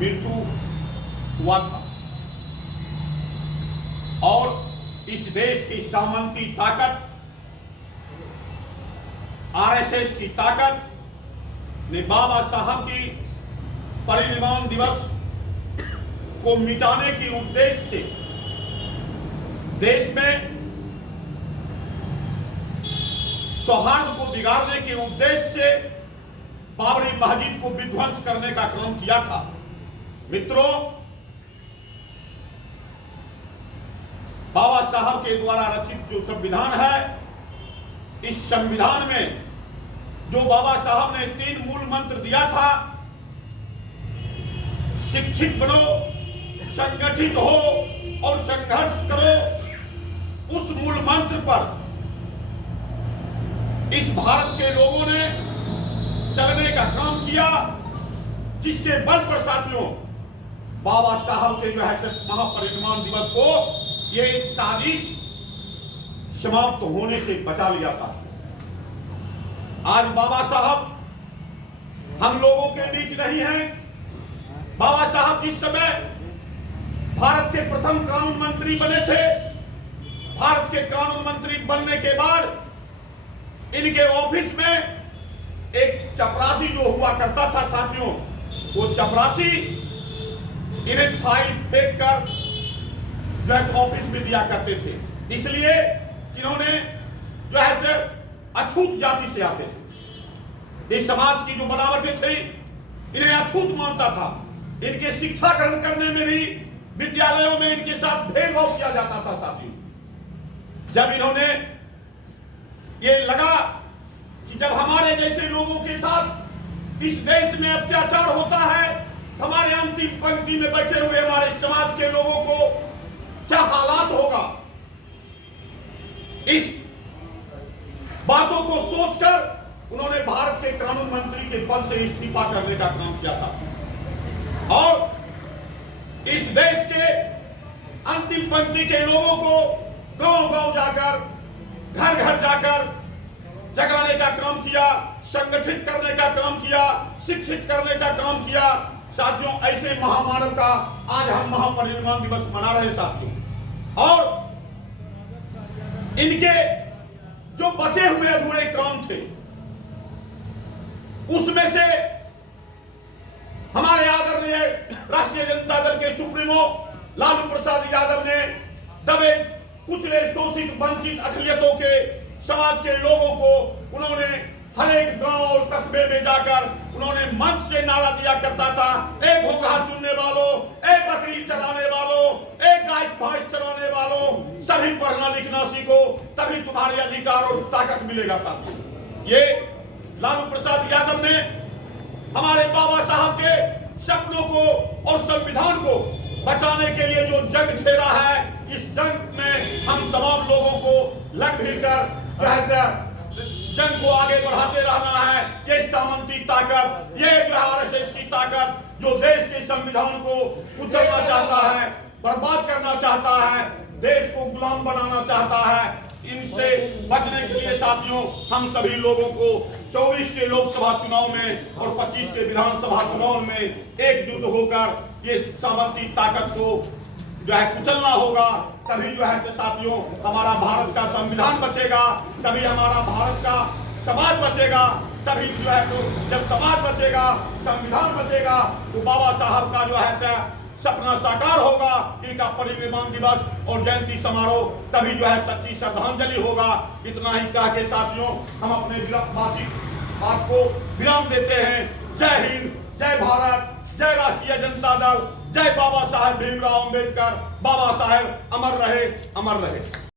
मृत्यु हुआ था और इस देश की सामंती ताकत, आरएसएस की ताकत ने बाबा साहब की परिनिर्वाण दिवस को मिटाने के उद्देश्य से देश में सौहार्द को बिगाड़ने के उद्देश्य से बाबरी मस्जिद को विध्वंस करने का काम किया था। मित्रों, बाबा साहब के द्वारा रचित जो संविधान है, इस संविधान में जो बाबा साहब ने 3 मूल मंत्र दिया था, शिक्षित बनो, संगठित हो और संघर्ष करो, उस मूल मंत्र पर इस भारत के लोगों ने चलने का काम किया, जिसके बल पर साथियों बाबा साहब के जो है महापरिनिर्वाण दिवस को ये साजिश समाप्त होने से बचा लिया साथियों। आज बाबा साहब हम लोगों के बीच नहीं हैं। बाबा साहब जिस समय भारत के प्रथम कानून मंत्री बने थे, भारत के कानून मंत्री बनने के बाद इनके ऑफिस में एक चपरासी जो हुआ करता था साथियों, वो चपरासी इन्हें फाइल फेंक कर जज ऑफिस में दिया करते थे, इसलिए इन्होंने जो है से अछूत जाति से आते थे। इस समाज की जो बनावटें थी इन्हें अछूत मानता था। इनके शिक्षा ग्रहण करने में भी विद्यालयों में इनके साथ भेदभाव किया जाता था साथियों। जब इन्होंने ये लगा कि जब हमारे जैसे लोगों के साथ इस देश में अत्याचार होता है, हमारे अंतिम पंक्ति में बैठे हुए हमारे समाज के लोगों को क्या हालात होगा, इस बातों को सोचकर उन्होंने भारत के कानून मंत्री के पद से इस्तीफा करने का काम किया था और इस देश के अंतिम पंक्ति के लोगों को गांव-गांव जाकर, घर-घर जाकर जगाने का काम किया, संगठित करने का काम किया, शिक्षित करने का काम किया। साथियों, ऐसे महामानव का आज हम महापरिनिर्वाण दिवस मना रहे साथियों। और इनके जो बचे हुए अधूरे काम थे, उसमें से हमारे आदरणीय राष्ट्रीय जनता दल के सुप्रीमो लालू प्रसाद यादव ने दबे कुचले शोषित वंचित अखिलियतों के समाज के लोगों को उन्होंने हर एक गांव और कस्बे में जाकर उन्होंने मंच से नारा दिया करता था, एक घोंघा चुनने वालों, एक बकरी चराने वालों, एक गाय भैंस चराने वालों, सभी पढ़ना लिखना सीखो, तभी तुम्हारे अधिकार और ताकत मिलेगा साथियों। ये लालू प्रसाद यादव ने हमारे बाबा साहब के सपनों को और संविधान को बचाने के लिए जो जंग छेड़ा है, इस जंग में हम तमाम लोगों को लग भिड़ कर जंग को आगे बढ़ाते रहना है। ये सामंती ताकत, ये आरएसएस की ताकत जो देश के संविधान को कुचलना चाहता है, बर्बाद करना चाहता है, देश को गुलाम बनाना चाहता है, इनसे बचने के लिए साथियों हम सभी लोगों को 24 के लोकसभा चुनाव में और 25 के विधानसभा चुनाव में एकजुट होकर ये सामंती ताकत को जो है कुचलना होगा। तभी जो है से साथियों हमारा भारत का संविधान बचेगा, तभी हमारा भारत का समाज बचेगा, तभी जो है सो जब समाज बचेगा, संविधान बचेगा, तो बाबा साहब का जो है से सपना साकार होगा। इनका परिनिर्वाण दिवस और जयंती समारोह तभी जो है सच्ची श्रद्धांजलि होगा। इतना ही कह के साथियों हम अपने बात को विराम देते हैं। जय हिंद, जय भारत, जय राष्ट्रीय जनता दल, जय बाबा साहेब भीमराव अंबेडकर। बाबा साहेब अमर रहे, अमर रहे।